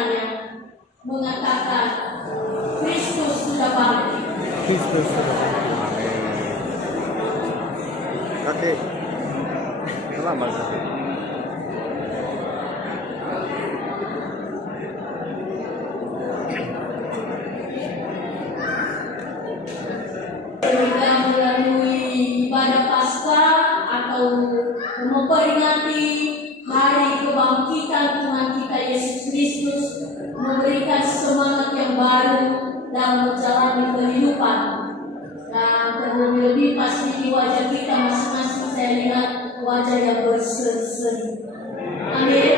kata-katanya mengatakan Kristus sudah bangkit. Kristus sudah bangkit. Kakek, selamat kakek. Kita melalui ibadah Paskah atau memperingati hari kebangkitan Tuhan kita Yesus Kristus, memberikan semangat yang baru dalam menjalani kehidupan. Dan terlebih pasti di wajah kita masing-masing saya lihat wajah yang berseri-seri. Amin.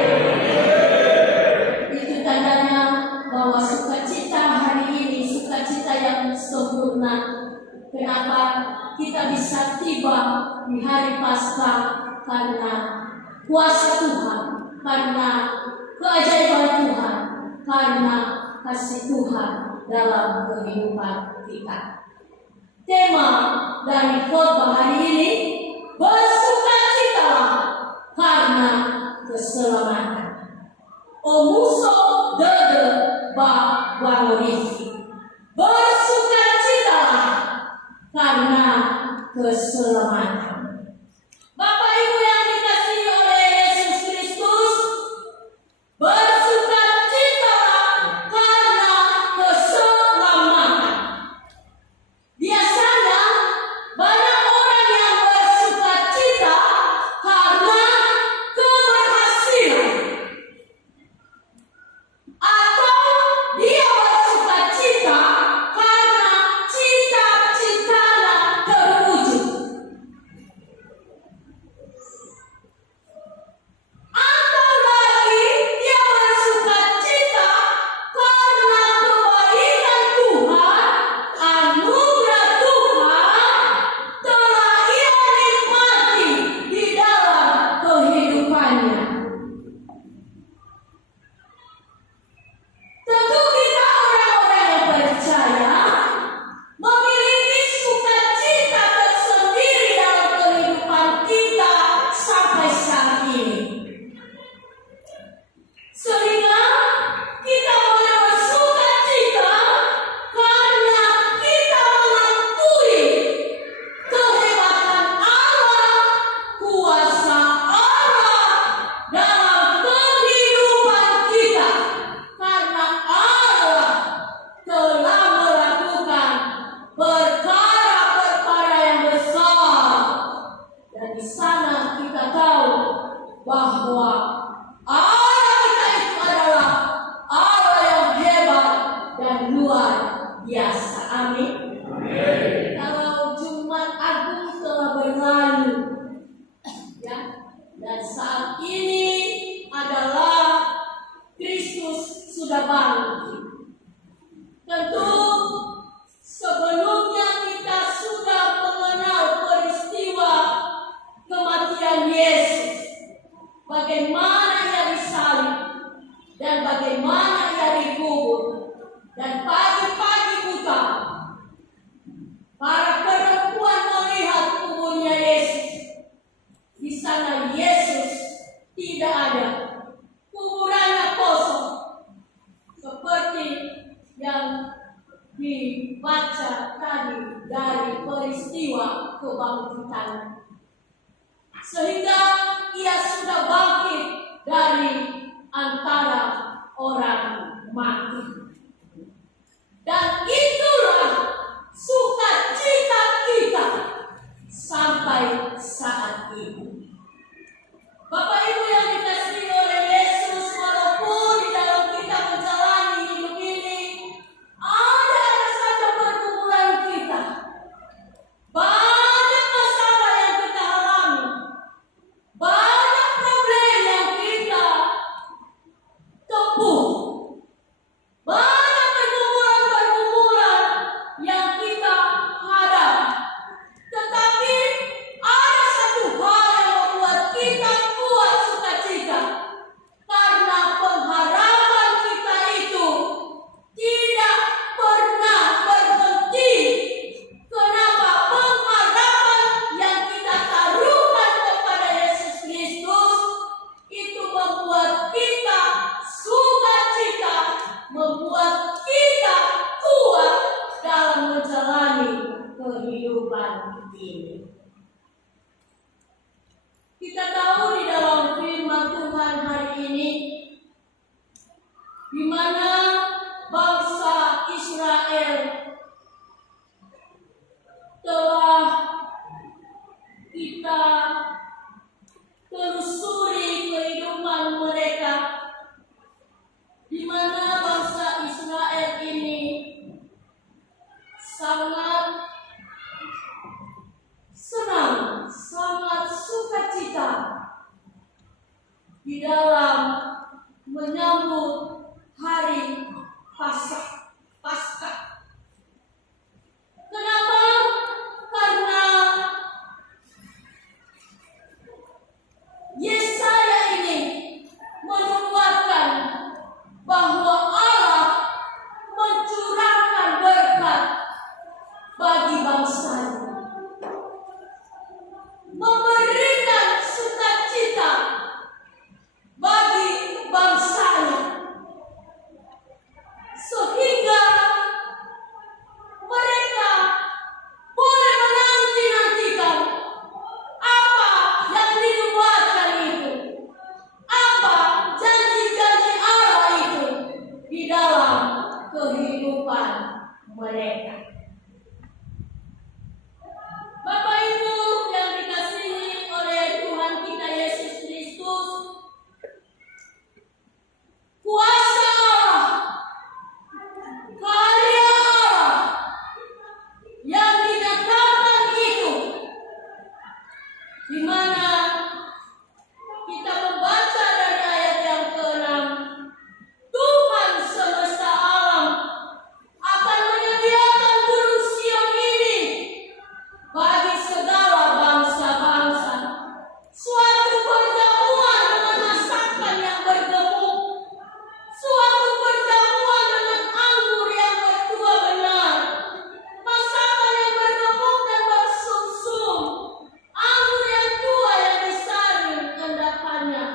Itu tandanya bahwa sukacita hari ini sukacita yang sempurna. Kenapa kita bisa tiba di hari Paskah? Karena kuasa Tuhan, karena keajaiban Tuhan, karena kasih Tuhan dalam kehidupan kita. Tema dari khotbah hari ini, bersukacitalah karena keselamatan. O muso dede ba wangoriki. Bersukacitalah karena keselamatan. Bapak Ibu yang dikasihi oleh Yesus Kristus, bersukacitalah karena keselamatan. Biasanya banyak orang yang bersukacita karena keberhasilan, atau dia bersukacita karena cita-citanya terwujud. Atau lagi dia bersukacita karena kebaikan Tuhan, anugerah Tuhan telah ia nikmati di dalam kehidupannya. Tentu kita orang-orang yang percaya memiliki sukacita tersendiri dalam kehidupan kita sampai saat ini. Sehingga kita boleh bersukacita karena kita mengakui kehebatan Allah, kuasa Allah dalam kehidupan kita. Karena Allah telah melakukan perkara-perkara yang besar. Dan di sana kita tahu bahwa Allah kita itu adalah Allah yang hebat dan luar biasa. Amin. Kalau Jumat Agung telah berlalu, ya, dan saat ini adalah Kristus sudah bangkit. Tentu sebelumnya kita sudah mengenal peristiwa kematian Yesus, bagaimana ia disalib dan bagaimana ia dikubur. Dan pagi-pagi buta para perempuan melihat kuburnya Yesus. Di sana Yesus tidak ada, kuburannya kosong, seperti yang dibaca tadi dari peristiwa kebangkitan. Sehingga ia sudah bangkit dari antara orang mati. Dan itulah sukacita kita sampai saat ini. Bapak Ibu yang dikasihi oleh Yesus, walaupun di dalam kita menjalani hidup ini ada saja pergumulan kita, banyak masalah yang kita alami, banyak problem Israel telah kita telusuri kehidupan mereka, di mana bangsa Israel ini sangat senang, sangat sukacita di dalam menyambut hari Paskah. Kenapa? Karena Yesaya ini menubuatkan bahwa Allah mencurahkan berkat bagi bangsanya, memberikan sukacita bagi bangsanya, sehingga mereka boleh menanti-nantikan apa yang dinubuatkan itu, apa janji-janji Allah itu di dalam kehidupan mereka. Bapak Ibu yang dikasihi oleh Tuhan kita Yesus Kristus, kuasa Allah, karya Allah yang dinyatakan itu, di mana kita membaca dari ayat yang ke-6, Tuhan semesta alam akan menyediakan Gunung Sion ini bagi segala bangsa-bangsa, suatu perjamuan dengan masakan yang bergemuk, suatu perjamuan dengan anggur yang bertua benar, masakan yang bergemuk dan bersumsum, anggur yang tua yang disaring endapannya.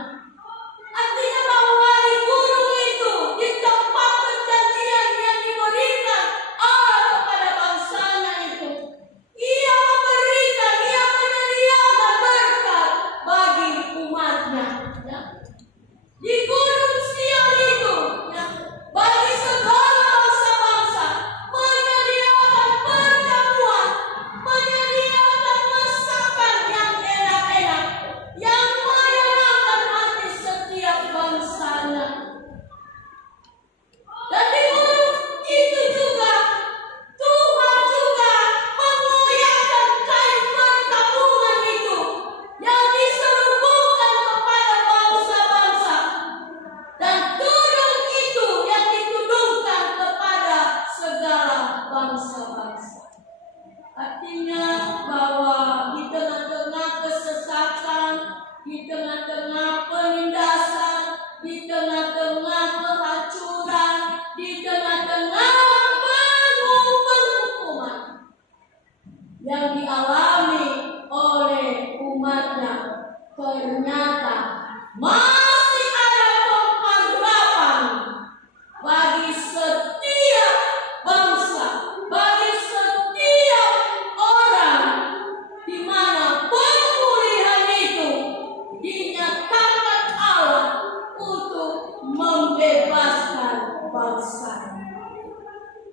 Artinya bahwa di gunung itu, di tempat perjanjian yang diberikan Allah kepada bangsanya itu, Ia memberikan, Ia menyediakan berkat bagi umatnya. Ya. Di Gunung Sion itu, ya, bagi segala bangsa-bangsa, menyediakan perjamuan, menyediakan masakan yang enak-enak, yang menyenangkan hati setiap bangsanya. Dan di gunung itu juga, Tuhan juga mengoyakkan kain perkabungan itu yang diselubungkan kepada bangsa-bangsa, dan tudung itu yang ditudungkan kepada segala bangsa-bangsa. Artinya bahwa di tengah-tengah kesesatan, di tengah-tengah penindasan, di tengah-tengah kehancuran, di tengah-tengah penghukuman yang dialami oleh umatnya, ternyata masih ada pengharapan bagi setiap bangsa, bagi setiap orang, di mana pemulihan itu dinyatakan Allah untuk membebaskan bangsa.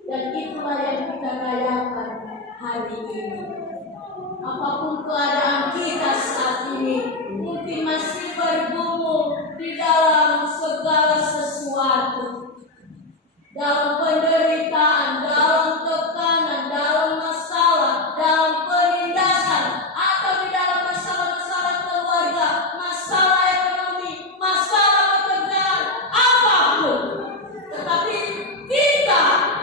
Dan itulah yang kita rayakan hari ini. Apapun keadaan kita saat ini, mungkin masih bergumul di dalam segala sesuatu, dalam penderitaan, dalam tekanan, dalam masalah, dalam penindasan, atau di dalam masalah-masalah keluarga, masalah ekonomi, masalah pekerjaan, apapun. Tetapi kita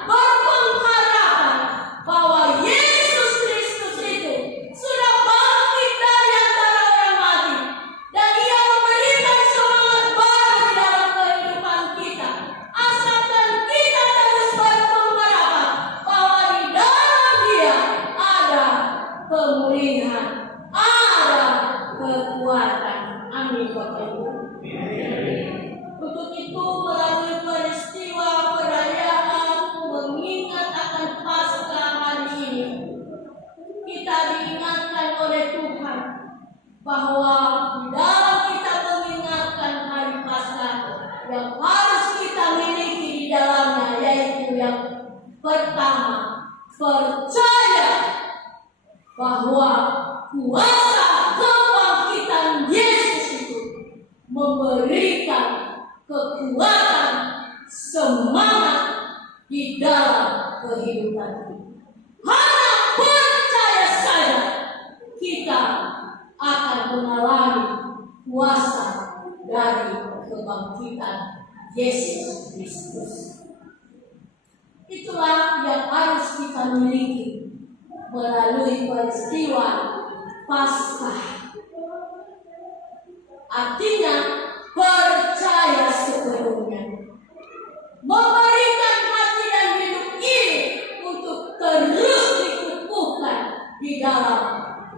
berpengharapan bahwa Yesus Kristus itu sudah bangkit dari antara orang mati, dan Ia memberikan semangat baru di dalam kehidupan kita. Asalkan kita terus berpengharapan bahwa di dalam Dia ada pemulihan, ada kekuatan. Amin, Bapak Ibu. Untuk itu, melalui peristiwa perayaan mengingat akan Paskah hari ini, kita diingatkan oleh Tuhan bahwa di dalam kita mengingatkan hari Paskah, yang harus kita miliki di dalamnya yaitu yang pertama, memberikan kekuatan, semangat di dalam kehidupan kita. Hanya percaya saja kita akan mengalami kuasa dari kebangkitan Yesus Kristus. Itulah yang harus kita miliki melalui peristiwa Paskah. Artinya percaya sepenuhnya, memberikan hati dan hidup ini untuk terus dikukuhkan di dalam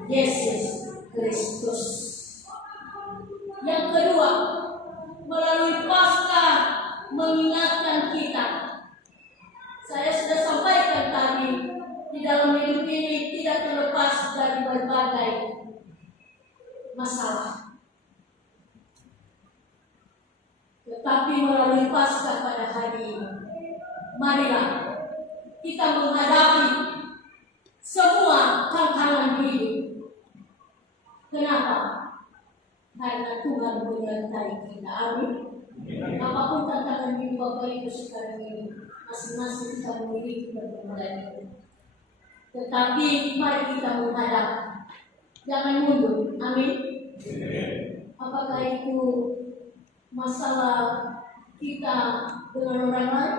Yesus Kristus. Yang kedua, melalui Paskah mengingatkan kita. Saya sudah sampaikan tadi, di dalam hidup ini tidak terlepas dari berbagai masalah. Tetapi melalui Paskah pada hari ini, marilah kita menghadapi semua tantangan hidup. Kenapa? Karena Tuhan menyertai kita. Amin. Apapun tantangan hidup Bapak Ibu sekarang ini, masing-masing kita memiliki pergumulan itu. Tetapi mari kita menghadap, jangan mundur. Amin. Apakah itu masalah kita dengan orang lain?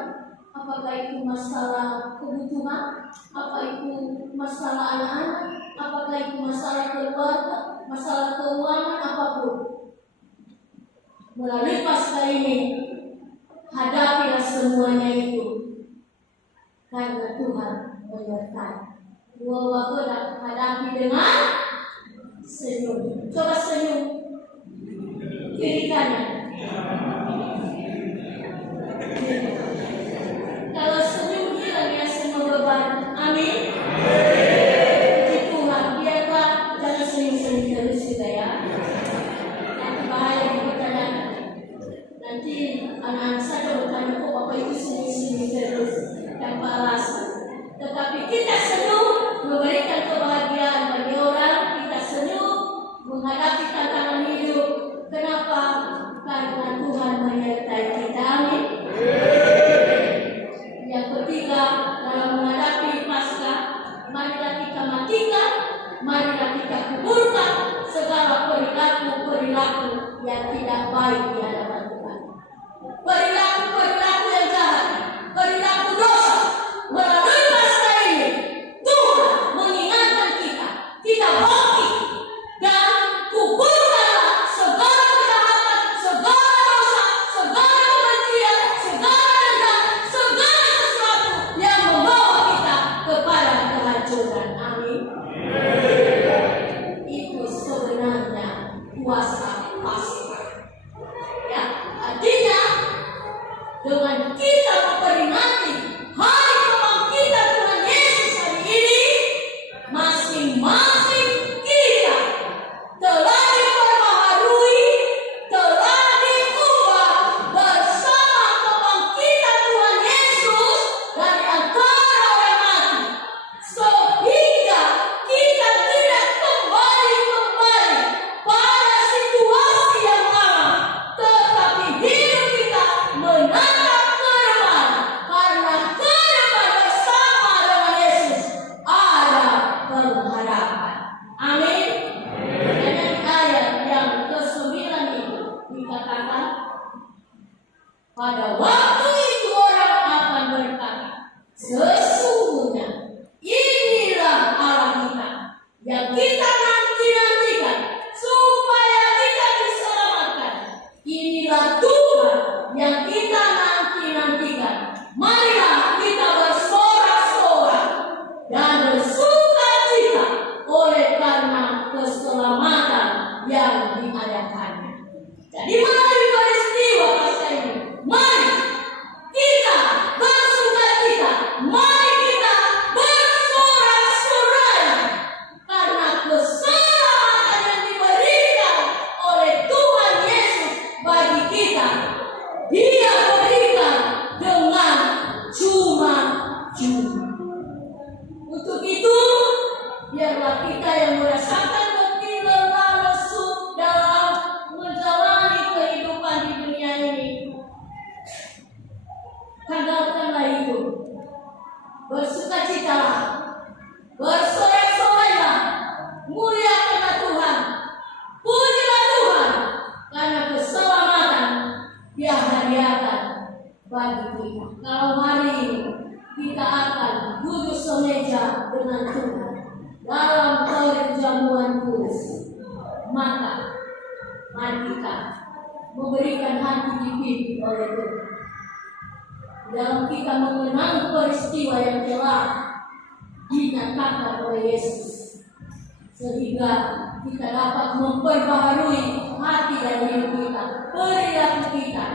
Apakah itu masalah kebutuhan? Apa itu masalah anak-anak? Apakah itu masalah keluarga? Masalah keuangan? Apapun. Melalui Paskah ini, hadapilah semuanya itu, karena Tuhan menyertai. Dua waktu hadapi dengan senyum. Coba senyum kiri kanan. Kalau senyum hilang ya semua beban. Amin. Puji Tuhan, biarlah jangan senyum-senyum terus kita ya. Nanti bahaya bertanya. Nanti anak-anak saya bertanya, kok Bapak itu senyum-senyum terus tanpa alasan. Tetapi kita senyum memberikan kebahagiaan bagi orang. Kita senyum menghadapi tantangan hidup. Kenapa? Karena Tuhan menyertai kita. Amin. Yang ketiga, dalam menghadapi Paskah, marilah kita matikan, marilah kita kuburkan segala perilaku yang tidak baik di hadapan Tuhan. Perilaku yang jahat, perilaku dosa. Melalui Paskah ini, Tuhan mengingatkan kita bangkit dan kuburkanlah segala kejahatan, segala dosa, segala kebencian, segala dendam, segala sesuatu yang membawa kita kepada kehancuran. Amin. Itu sebenarnya kuasa Paskah. Ya, artinya dengan kita memperingati hari kebangkitan Tuhan Yesus hari ini, masing-masing kita telah diperbaharui, telah diubah bersama kebangkitan Tuhan Yesus dari antara orang mati, sehingga kita tidak kembali pada situasi yang lama, tetapi hidup kita menatap ke depan, karena ke depan bersama dengan Yesus ada pengharapan. Amin. Dan ayat yang ke-9 itu dikatakan, pada waktu itu orang akan berkata, sesungguhnya inilah Allah kita yang kita nanti-nantikan supaya kita diselamatkan. Inilah Tuhan yang kita nanti-nantikan. Marilah kita bersorak-sorak dan bersukacita oleh karena keselamatan yang diadakannya. Jadi melalui peristiwa Paskah ini, mari kita bersukacita, mari kita bersorak-sorai karena bersukacitalah, bersorak-sorai, muliakanlah Tuhan, pujilah Tuhan, karena keselamatan Dia hadiahkan bagi kita. Kalau hari ini kita akan duduk semeja dengan Tuhan dalam perjamuan kudus, maka mari kita memberikan hati dipimpin oleh Tuhan. Dalam kita mengenang peristiwa yang telah dinyatakan oleh Yesus, sehingga kita dapat memperbaharui hati dan hidup kita, perilaku kita.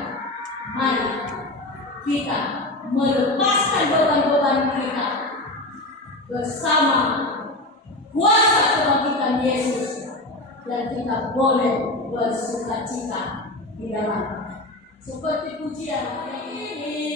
Mari kita melepaskan beban-beban kita bersama kuasa kebangkitan Yesus, dan kita boleh bersukacita di dalam seperti pujian ini.